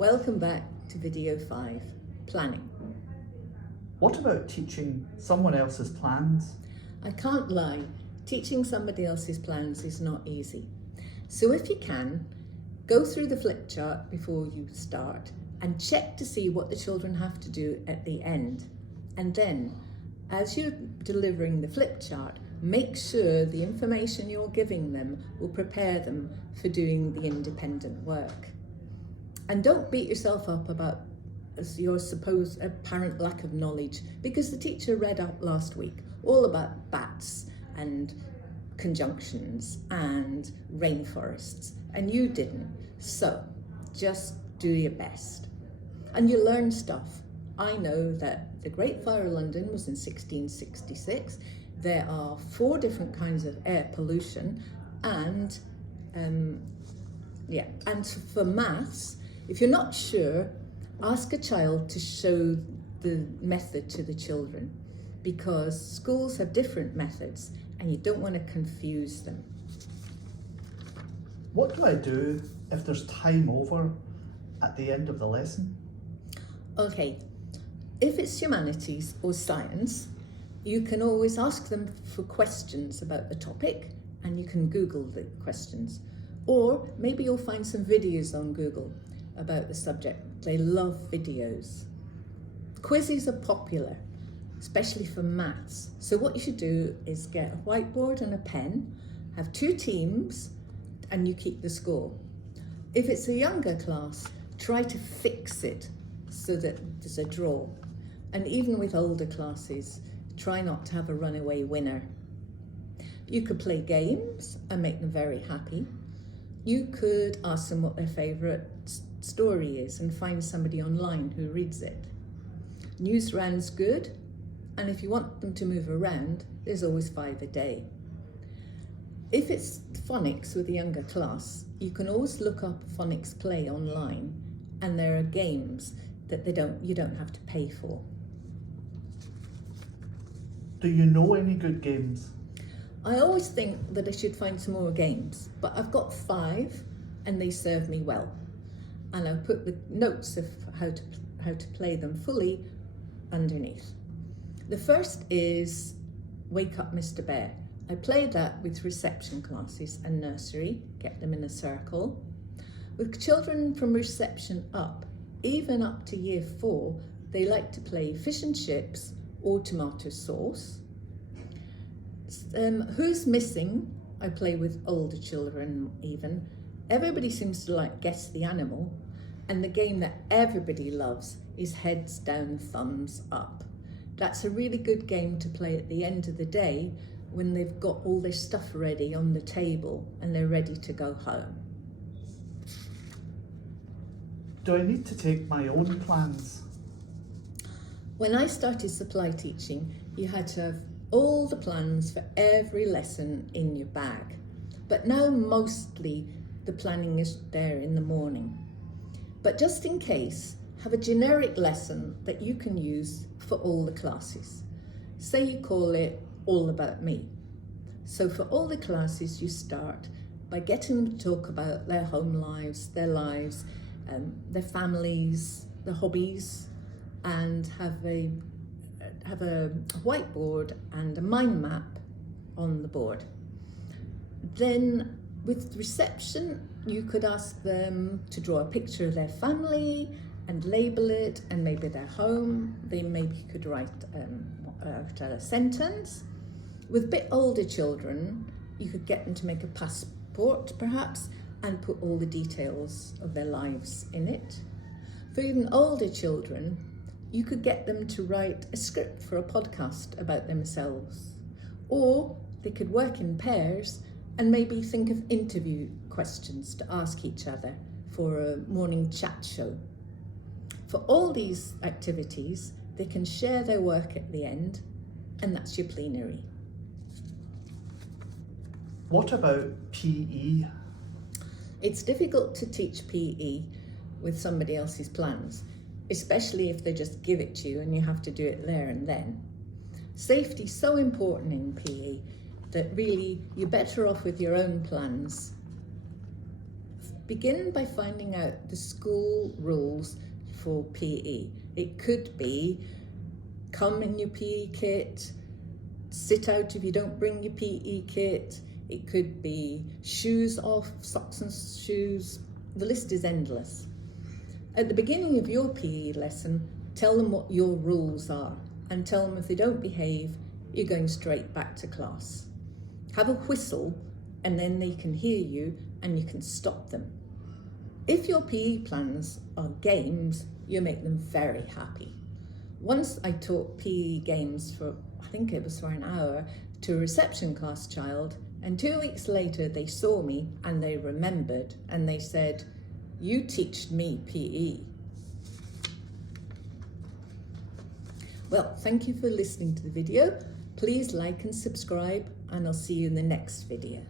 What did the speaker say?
Welcome back to video 5, planning. What about teaching someone else's plans? I can't lie, teaching somebody else's plans is not easy. So if you can, go through the flip chart before you start and check to see what the children have to do at the end. And then, as you're delivering the flip chart, make sure the information you're giving them will prepare them for doing the independent work. And don't beat yourself up about your supposed apparent lack of knowledge, because the teacher read out last week all about bats and conjunctions and rainforests, and you didn't. So just do your best. And you learn stuff. I know that the Great Fire of London was in 1666. There are 4 different kinds of air pollution, and for maths, if you're not sure, ask a child to show the method to the children, because schools have different methods and you don't want to confuse them. What do I do if there's time over at the end of the lesson? Okay, if it's humanities or science, you can always ask them for questions about the topic, and you can Google the questions. Or maybe you'll find some videos on Google about the subject. They love videos. Quizzes are popular, especially for maths. So what you should do is get a whiteboard and a pen, have 2 teams, and you keep the score. If it's a younger class, try to fix it so that there's a draw. And even with older classes, try not to have a runaway winner. You could play games and make them very happy. You could ask them what their favourite story is and find somebody online who reads it. News round's good, and if you want them to move around, there's always 5 a day. If it's phonics with a younger class, you can always look up phonics play online, and there are games that you don't have to pay for. Do you know any good games? I always think that I should find some more games, but I've got 5 and they serve me well. And I'll put the notes of how to play them fully underneath. The first is Wake Up Mr. Bear. I play that with reception classes and nursery, get them in a circle. With children from reception up, even up to year 4, they like to play fish and chips or tomato sauce. Who's Missing? I play with older children even. Everybody seems to like Guess the Animal, and the game that everybody loves is Heads Down, Thumbs Up. That's a really good game to play at the end of the day when they've got all their stuff ready on the table and they're ready to go home. Do I need to take my own plans? When I started supply teaching, you had to have all the plans for every lesson in your bag. But now mostly the planning is there in the morning. But just in case, have a generic lesson that you can use for all the classes. Say you call it All About Me. So for all the classes, you start by getting them to talk about their home lives, their families, their hobbies, and have a whiteboard and a mind map on the board. Then with reception, you could ask them to draw a picture of their family and label it, and maybe their home. They maybe could write out a sentence. With a bit older children, you could get them to make a passport perhaps and put all the details of their lives in it. For even older children, you could get them to write a script for a podcast about themselves. Or they could work in pairs and maybe think of interview questions to ask each other for a morning chat show. For all these activities, they can share their work at the end, and that's your plenary. What about PE? It's difficult to teach PE with somebody else's plans, especially if they just give it to you and you have to do it there and then. Safety is so important in PE that really you're better off with your own plans begin by finding out the school rules for PE. It could be come in your PE kit, sit out if you don't bring your PE kit. It could be shoes off, socks and shoes. The list is endless. At the beginning of your PE lesson, tell them what your rules are and tell them if they don't behave, you're going straight back to class. Have a whistle and then they can hear you and you can stop them. If your PE plans are games, you make them very happy. Once I taught PE games for, I think it was for an hour, to a reception class child, and 2 weeks later they saw me and they remembered and they said, "You taught me PE." Well, thank you for listening to the video. Please like and subscribe and I'll see you in the next video.